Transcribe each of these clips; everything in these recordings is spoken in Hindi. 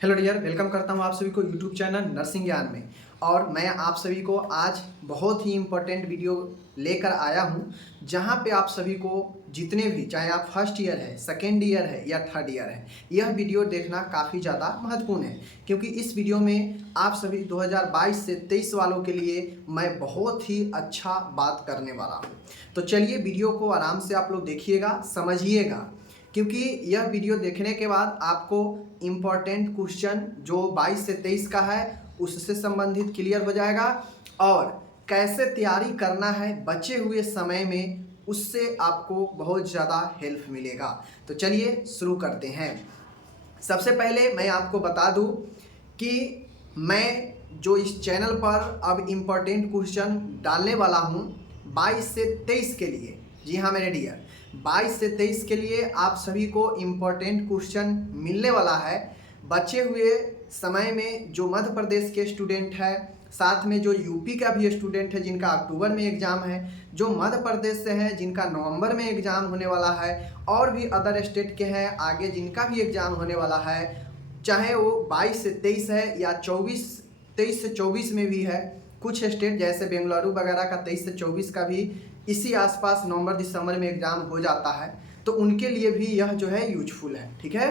हेलो डियर, वेलकम करता हूँ आप सभी को यूट्यूब चैनल नर्सिंग ज्ञान में। और मैं आप सभी को आज बहुत ही इम्पोर्टेंट वीडियो लेकर आया हूँ, जहाँ पे आप सभी को जितने भी, चाहे आप फर्स्ट ईयर है, सेकेंड ईयर है या थर्ड ईयर है, यह वीडियो देखना काफ़ी ज़्यादा महत्वपूर्ण है। क्योंकि इस वीडियो में आप सभी 2022 से 23 वालों के लिए मैं बहुत ही अच्छा बात करने वाला हूँ। तो चलिए वीडियो को आराम से आप लोग देखिएगा, समझिएगा, क्योंकि यह वीडियो देखने के बाद आपको इम्पॉर्टेंट क्वेश्चन जो 22 से 23 का है उससे संबंधित क्लियर हो जाएगा, और कैसे तैयारी करना है बचे हुए समय में उससे आपको बहुत ज़्यादा हेल्प मिलेगा। तो चलिए शुरू करते हैं। सबसे पहले मैं आपको बता दूं कि मैं जो इस चैनल पर अब इम्पोर्टेंट क्वेश्चन डालने वाला हूं 22 से 23 के लिए। जी हाँ मेरे डियर, 22 से 23 के लिए आप सभी को इम्पोर्टेंट क्वेश्चन मिलने वाला है। बचे हुए समय में जो मध्य प्रदेश के स्टूडेंट हैं, साथ में जो यूपी का भी स्टूडेंट है जिनका अक्टूबर में एग्ज़ाम है, जो मध्य प्रदेश से हैं जिनका नवंबर में एग्ज़ाम होने वाला है, और भी अदर स्टेट के हैं आगे जिनका भी एग्ज़ाम होने वाला है, चाहे वो 22 से 23 है या 23 से 24 में भी है। कुछ स्टेट जैसे बेंगलुरु वगैरह का 23 से 24 का भी इसी आसपास नवंबर दिसंबर में एग्ज़ाम हो जाता है, तो उनके लिए भी यह जो है यूजफुल है। ठीक है,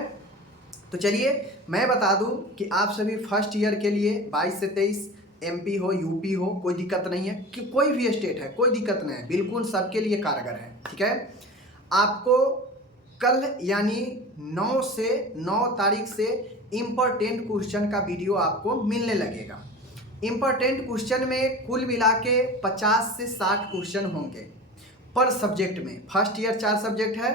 तो चलिए मैं बता दूं कि आप सभी फर्स्ट ईयर के लिए 22 से 23 एमपी हो, यूपी हो, कोई दिक्कत नहीं है, कि कोई भी स्टेट है कोई दिक्कत नहीं है, बिल्कुल सबके लिए कारगर है। ठीक है, आपको कल यानी 9 तारीख से इम्पोर्टेंट क्वेश्चन का वीडियो आपको मिलने लगेगा। इम्पोर्टेंट क्वेश्चन में कुल मिला के 50 से 60 क्वेश्चन होंगे पर सब्जेक्ट में। फर्स्ट ईयर 4 सब्जेक्ट है,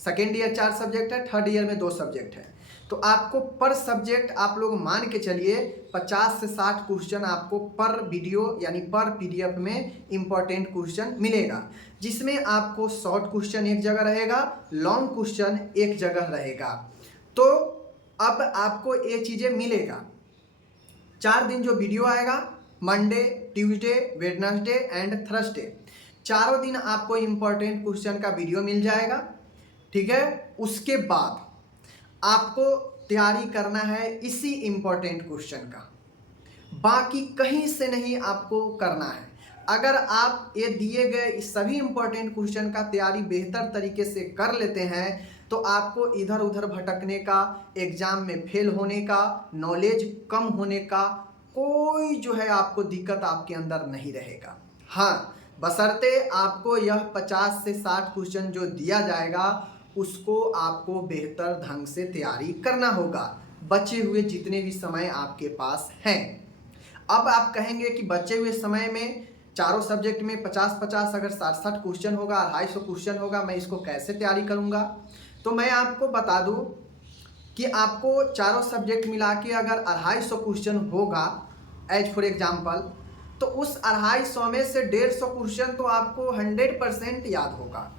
सेकेंड ईयर 4 सब्जेक्ट है, थर्ड ईयर में 2 सब्जेक्ट है। तो आपको पर सब्जेक्ट आप लोग मान के चलिए 50 से 60 क्वेश्चन आपको पर वीडियो यानी पर पीडीएफ में इम्पोर्टेंट क्वेश्चन मिलेगा, जिसमें आपको शॉर्ट क्वेश्चन एक जगह रहेगा, लॉन्ग क्वेश्चन एक जगह रहेगा। तो अब आपको ये चीज़ें मिलेगा। 4 दिन जो वीडियो आएगा, Monday, Tuesday, Wednesday and Thursday, चारों दिन आपको इम्पोर्टेंट क्वेश्चन का वीडियो मिल जाएगा। ठीक है, उसके बाद आपको तैयारी करना है इसी इम्पोर्टेंट क्वेश्चन का, बाकी कहीं से नहीं आपको करना है। अगर आप ये दिए गए सभी इम्पोर्टेंट क्वेश्चन का तैयारी बेहतर तरीके से कर लेते हैं तो आपको इधर उधर भटकने का, एग्ज़ाम में फेल होने का, नॉलेज कम होने का कोई जो है आपको दिक्कत आपके अंदर नहीं रहेगा। हाँ, बशर्ते आपको यह 50 से 60 क्वेश्चन जो दिया जाएगा उसको आपको बेहतर ढंग से तैयारी करना होगा बचे हुए जितने भी समय आपके पास हैं। अब आप कहेंगे कि बचे हुए समय में चारों सब्जेक्ट में 50-50 अगर 60-60 क्वेश्चन होगा, 250 क्वेश्चन होगा, मैं इसको कैसे तैयारी करूंगा? तो मैं आपको बता दूं कि आपको चारों सब्जेक्ट मिला के अगर 250 क्वेश्चन होगा एज फॉर एग्जाम्पल, तो उस 250 में से 150 क्वेश्चन तो आपको 100% याद होगा।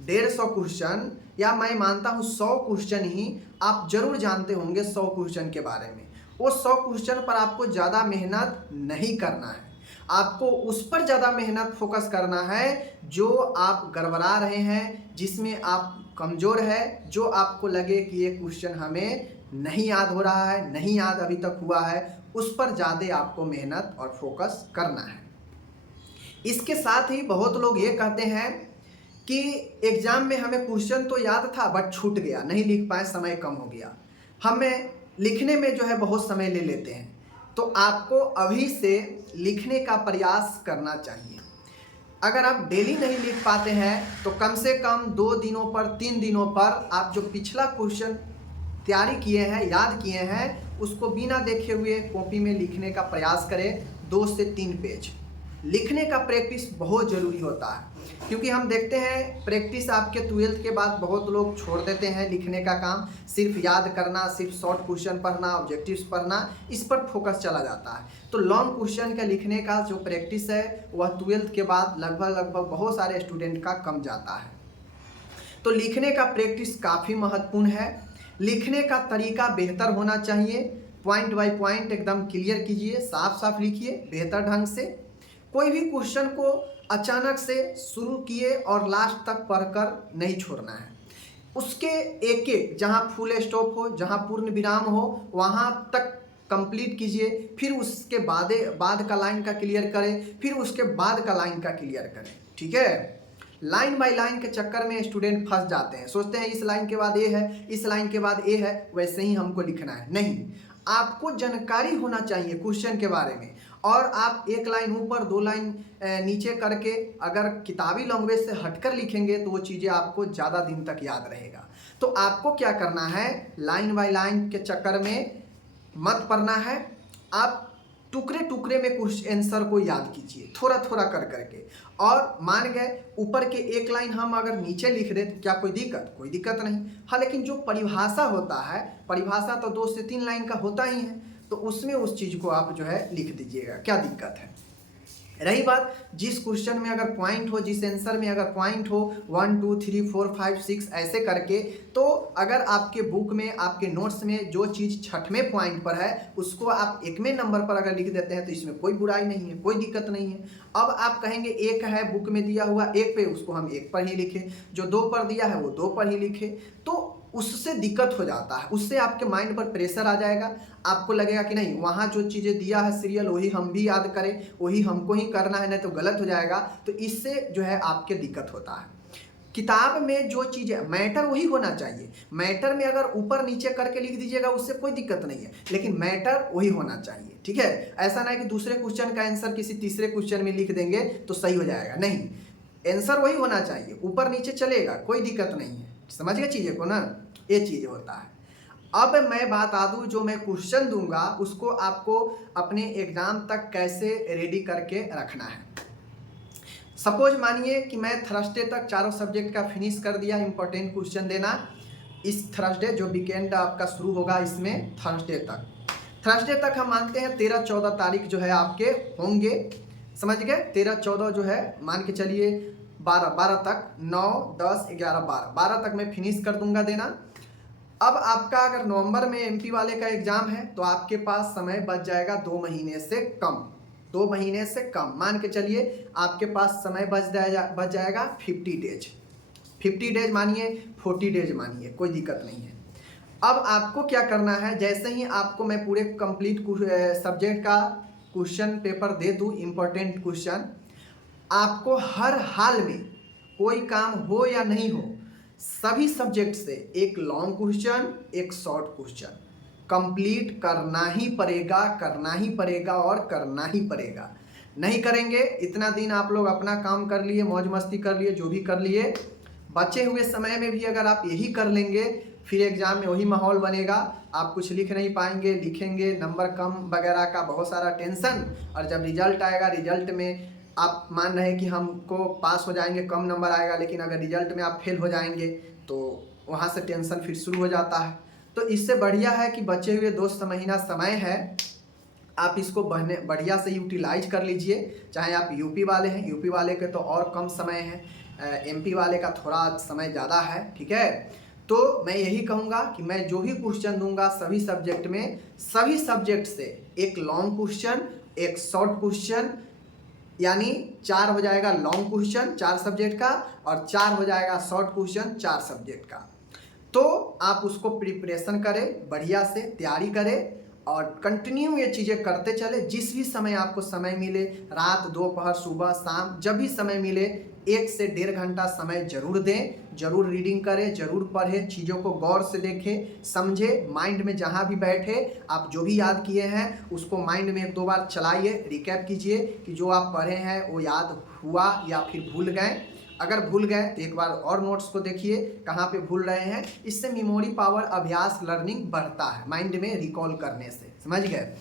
150 क्वेश्चन, या मैं मानता हूँ 100 क्वेश्चन ही आप जरूर जानते होंगे 100 क्वेश्चन के बारे में। वो 100 क्वेश्चन पर आपको ज़्यादा मेहनत नहीं करना है, आपको उस पर ज़्यादा मेहनत फोकस करना है जो आप गड़बड़ा रहे हैं, जिसमें आप कमज़ोर है, जो आपको लगे कि ये क्वेश्चन हमें नहीं याद हो रहा है, नहीं याद अभी तक हुआ है, उस पर ज़्यादा आपको मेहनत और फोकस करना है। इसके साथ ही बहुत लोग ये कहते हैं कि एग्ज़ाम में हमें क्वेश्चन तो याद था बट छूट गया, नहीं लिख पाए, समय कम हो गया, हमें लिखने में जो है बहुत समय ले लेते हैं। तो आपको अभी से लिखने का प्रयास करना चाहिए। अगर आप डेली नहीं लिख पाते हैं तो कम से कम 2 दिनों पर, 3 दिनों पर आप जो पिछला क्वेश्चन तैयारी किए हैं, याद किए हैं, उसको बिना देखे हुए कॉपी में लिखने का प्रयास करें। 2 से 3 पेज लिखने का प्रैक्टिस बहुत ज़रूरी होता है, क्योंकि हम देखते हैं प्रैक्टिस आपके 12th के बाद बहुत लोग छोड़ देते हैं लिखने का काम। सिर्फ याद करना, सिर्फ शॉर्ट क्वेश्चन पढ़ना, ऑब्जेक्टिव्स पढ़ना, इस पर फोकस चला जाता है। तो लॉन्ग क्वेश्चन का लिखने का जो प्रैक्टिस है वह 12th के बाद लगभग बहुत सारे स्टूडेंट का कम जाता है। तो लिखने का प्रैक्टिस काफ़ी महत्वपूर्ण है। लिखने का तरीका बेहतर होना चाहिए, पॉइंट बाय पॉइंट एकदम क्लियर कीजिए, साफ साफ लिखिए बेहतर ढंग से। कोई भी क्वेश्चन को अचानक से शुरू किए और लास्ट तक पढ़कर नहीं छोड़ना है। उसके एक एक जहाँ फुल स्टॉप हो, जहाँ पूर्ण विराम हो, वहाँ तक कंप्लीट कीजिए। फिर उसके बाद का लाइन का क्लियर करें, फिर उसके बाद का लाइन का क्लियर करें। ठीक है, लाइन बाय लाइन के चक्कर में स्टूडेंट फंस जाते हैं, सोचते हैं इस लाइन के बाद ए है, इस लाइन के बाद ए है, वैसे ही हमको लिखना है। नहीं, आपको जानकारी होना चाहिए क्वेश्चन के बारे में। और आप एक लाइन ऊपर, दो लाइन नीचे करके अगर किताबी लैंग्वेज से हटकर लिखेंगे तो वो चीज़ें आपको ज़्यादा दिन तक याद रहेगा। तो आपको क्या करना है, लाइन बाय लाइन के चक्कर में मत पढ़ना है। आप टुकड़े टुकड़े में कुछ आंसर को याद कीजिए, थोड़ा थोड़ा कर करके। और मान गए ऊपर के एक लाइन हम अगर नीचे लिख दें तो क्या कोई दिक्कत? कोई दिक्कत नहीं। हाँ, लेकिन जो परिभाषा होता है, परिभाषा तो 2 से 3 लाइन का होता ही है, तो उसमें उस चीज़ को आप जो है लिख दीजिएगा, क्या दिक्कत है। रही बात, जिस क्वेश्चन में अगर पॉइंट हो, जिस आंसर में अगर पॉइंट हो 1 2 3 4 5 6 ऐसे करके, तो अगर आपके बुक में, आपके नोट्स में जो चीज़ 6वें पॉइंट पर है उसको आप 1वें नंबर पर अगर लिख देते हैं तो इसमें कोई बुराई नहीं है, कोई दिक्कत नहीं है। अब आप कहेंगे एक है बुक में दिया हुआ 1 पे, उसको हम 1 पर ही लिखें, जो 2 पर दिया है वो 2 पर ही लिखें, तो उससे दिक्कत हो जाता है। उससे आपके माइंड पर प्रेशर आ जाएगा, आपको लगेगा कि नहीं वहाँ जो चीज़ें दिया है सीरियल वही हम भी याद करें, वही हमको ही करना है, नहीं तो गलत हो जाएगा। तो इससे जो है आपके दिक्कत होता है। किताब में जो चीज़ें मैटर वही होना चाहिए। मैटर में अगर ऊपर नीचे करके लिख दीजिएगा उससे कोई दिक्कत नहीं है, लेकिन मैटर वही होना चाहिए। ठीक है, ऐसा नहीं कि दूसरे क्वेश्चन का आंसर किसी तीसरे क्वेश्चन में लिख देंगे तो सही हो जाएगा, नहीं, आंसर वही होना चाहिए, ऊपर नीचे चलेगा, कोई दिक्कत नहीं है। समझ गए चीज़ें को ना, ये चीज़ होता है। अब मैं बता दूं, जो मैं क्वेश्चन दूंगा उसको आपको अपने एग्जाम तक कैसे रेडी करके रखना है। सपोज मानिए कि मैं थर्सडे तक चारों सब्जेक्ट का फिनिश कर दिया, इंपॉर्टेंट क्वेश्चन देना इस थर्सडे, जो वीकेंड आपका शुरू होगा इसमें थर्सडे तक हम मानते हैं 13-14 तारीख जो है आपके होंगे। समझ गए, 13-14 जो है मान के चलिए 12 तक, 9 10 11 12 तक मैं फिनिश कर दूंगा देना। अब आपका अगर नवंबर में एमपी वाले का एग्जाम है तो आपके पास समय बच जाएगा 2 महीने से कम, 2 महीने से कम मान के चलिए आपके पास समय बच जाएगा 50 डेज, 50 डेज मानिए, 40 डेज मानिए, कोई दिक्कत नहीं है। अब आपको क्या करना है, जैसे ही आपको मैं पूरे कंप्लीट सब्जेक्ट का क्वेश्चन पेपर दे दूँ, इम्पोर्टेंट क्वेश्चन, आपको हर हाल में कोई काम हो या नहीं हो, सभी सब्जेक्ट से एक लॉन्ग क्वेश्चन, एक शॉर्ट क्वेश्चन कंप्लीट करना ही पड़ेगा, करना ही पड़ेगा और करना ही पड़ेगा। नहीं करेंगे, इतना दिन आप लोग अपना काम कर लिए, मौज मस्ती कर लिए, जो भी कर लिए, बचे हुए समय में भी अगर आप यही कर लेंगे, फिर एग्जाम में वही माहौल बनेगा, आप कुछ लिख नहीं पाएंगे, लिखेंगे नंबर कम वगैरह का बहुत सारा टेंशन, और जब रिजल्ट आएगा, रिजल्ट में आप मान रहे हैं कि हमको पास हो जाएंगे, कम नंबर आएगा, लेकिन अगर रिजल्ट में आप फेल हो जाएंगे तो वहाँ से टेंशन फिर शुरू हो जाता है। तो इससे बढ़िया है कि बचे हुए 2 महीना समय है, आप इसको बढ़िया से यूटिलाइज कर लीजिए। चाहे आप यूपी वाले हैं, यूपी वाले के तो और कम समय है, एमपी वाले का थोड़ा समय ज़्यादा है। ठीक है, तो मैं यही कहूँगा कि मैं जो भी क्वेश्चन दूंगा सभी सब्जेक्ट में, सभी सब्जेक्ट से एक लॉन्ग क्वेश्चन, एक शॉर्ट क्वेश्चन, यानी 4 हो जाएगा लॉन्ग क्वेश्चन 4 सब्जेक्ट का, और 4 हो जाएगा शॉर्ट क्वेश्चन 4 सब्जेक्ट का। तो आप उसको प्रिपरेशन करें, बढ़िया से तैयारी करें और कंटिन्यू ये चीज़ें करते चले। जिस भी समय आपको समय मिले, रात, दोपहर, सुबह, शाम, जब भी समय मिले 1 से 1.5 घंटा समय जरूर दें, जरूर रीडिंग करें, जरूर पढ़ें, चीज़ों को गौर से देखें, समझें, माइंड में जहाँ भी बैठे आप जो भी याद किए हैं उसको माइंड में 1-2 बार चलाइए, रिकैप कीजिए कि जो आप पढ़े हैं वो याद हुआ या फिर भूल गए। अगर भूल गए तो एक बार और नोट्स को देखिए कहाँ पे भूल रहे हैं। इससे मेमोरी पावर, अभ्यास, लर्निंग बढ़ता है माइंड में रिकॉल करने से। समझ गए,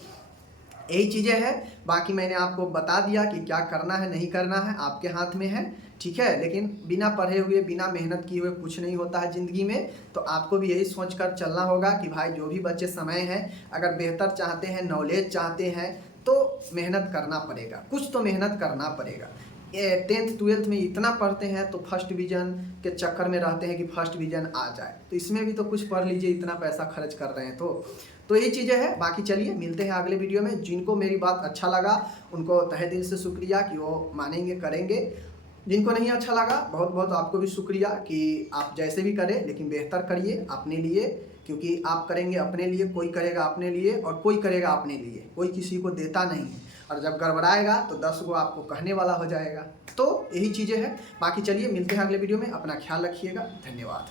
यही चीज़ें हैं। बाकी मैंने आपको बता दिया कि क्या करना है, नहीं करना है, आपके हाथ में है। ठीक है, लेकिन बिना पढ़े हुए, बिना मेहनत किए हुए कुछ नहीं होता है ज़िंदगी में। तो आपको भी यही सोच कर चलना होगा कि भाई जो भी बच्चे समय है, अगर बेहतर चाहते हैं, नॉलेज चाहते हैं, तो मेहनत करना पड़ेगा, कुछ तो मेहनत करना पड़ेगा। 10th 12th में इतना पढ़ते हैं तो फर्स्ट डिवीज़न के चक्कर में रहते हैं कि फर्स्ट डिवीज़न आ जाए, तो इसमें भी तो कुछ पढ़ लीजिए, इतना पैसा खर्च कर रहे हैं तो यही चीज़ें हैं। बाकी चलिए मिलते हैं अगले वीडियो में। जिनको मेरी बात अच्छा लगा उनको तहे दिल से शुक्रिया कि वो मानेंगे, करेंगे। जिनको नहीं अच्छा लगा बहुत बहुत आपको भी शुक्रिया कि आप जैसे भी करें लेकिन बेहतर करिए अपने लिए, क्योंकि आप करेंगे अपने लिए, कोई करेगा अपने लिए और कोई करेगा अपने लिए, कोई किसी को देता नहीं है। और जब गड़बड़ाएगा तो 10 गो आपको कहने वाला हो जाएगा। तो यही चीज़ें हैं। बाकी चलिए मिलते हैं अगले वीडियो में, अपना ख्याल रखिएगा, धन्यवाद।